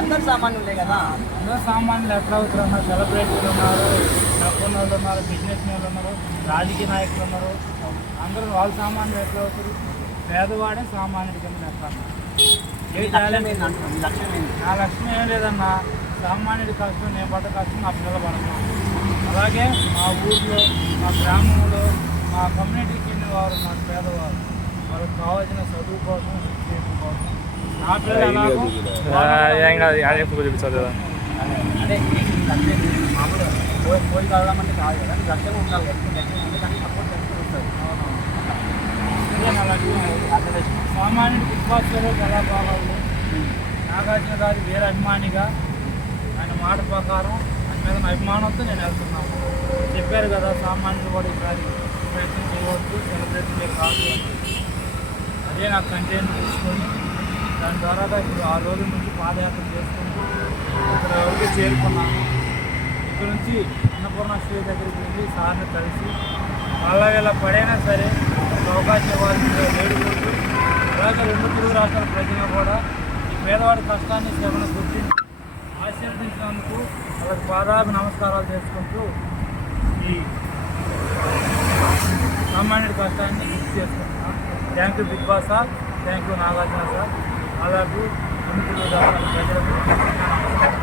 అందరు సామాన్యులే కదా. అందరూ సామాన్యులు ఎట్లా అవుతారన్న? సెలబ్రిటీలు ఉన్నారు, డబ్బున్న వాళ్ళు ఉన్నారు, బిజినెస్ మెన్లు ఉన్నారు, రాజకీయ నాయకులు ఉన్నారు. అందరూ వాళ్ళ సామాన్యులు ఎట్లా అవుతారు? పేదవాడే సామాన్యుడి కింద ఎట్లా నా లక్ష్యం ఏం లేదన్నా. సామాన్యుడి కష్టం, నేను పడ్డ కష్టం నా పిల్లలు పడుతున్నాను. అలాగే మా ఊర్లో, మా గ్రామంలో, మా కమ్యూనిటీకి చెందిన వారు, మా పేదవారు, వాళ్ళకి కావాల్సిన చదువు కోసం, శిక్షణ కోసం నా పిల్లలు ఎలాగో చూపించాలి కదా. అంటే మామూలుగా పోయి చదవమంటే కాదు కదా, లక్ష్యంగా ఉండాలి కదా. లక్ష్యం ఉంటే దాన్ని సపోర్ట్ చేస్తూ వస్తుంది. ఇదే నా లక్ష్యం. సామాన్యుడి బిగ్ బాస్లో కళాకారులు నాగార్జున గారి వేరే అభిమానిగా ఆయన మాట ప్రకారం ఆయన మీద అభిమానంతో నేను వెళ్తున్నాను. చెప్పారు కదా, సామాన్యులు కూడా ఈసారి ప్రయత్నం చేయవద్దు, సెలబ్రేషన్ కాదు అని. అదే నాకు కంటెంట్ తీసుకొని దాని ద్వారా ఇప్పుడు 6 రోజుల నుంచి పాదయాత్ర చేసుకుంటూ ఇక్కడ వరకు చేరుకున్నాను. ఇక్కడ నుంచి అన్నపూర్ణ స్టేజ్ దగ్గరికి వెళ్ళి సార్ని కలిసి వాళ్ళ వేళ పడైనా సరే అవకాశం ఇవ్వాల్సి వేడుకుంటూ, అలాగే 2 తెలుగు రాష్ట్రాల ప్రజలు కూడా ఈ పేదవాడి కష్టాన్ని శ్రమను గుర్తించి ఆశీర్వదించినందుకు వాళ్ళకి పాదాభి నమస్కారాలు చేసుకుంటూ ఈ సామాన్యుడి కష్టాన్ని గుర్తు చేసుకుంటున్నాను. Thank you big boss sir, thank you Nagarjuna sir, అలాగే 2 తెలుగు రాష్ట్రాల ప్రజలకు నమస్కారం.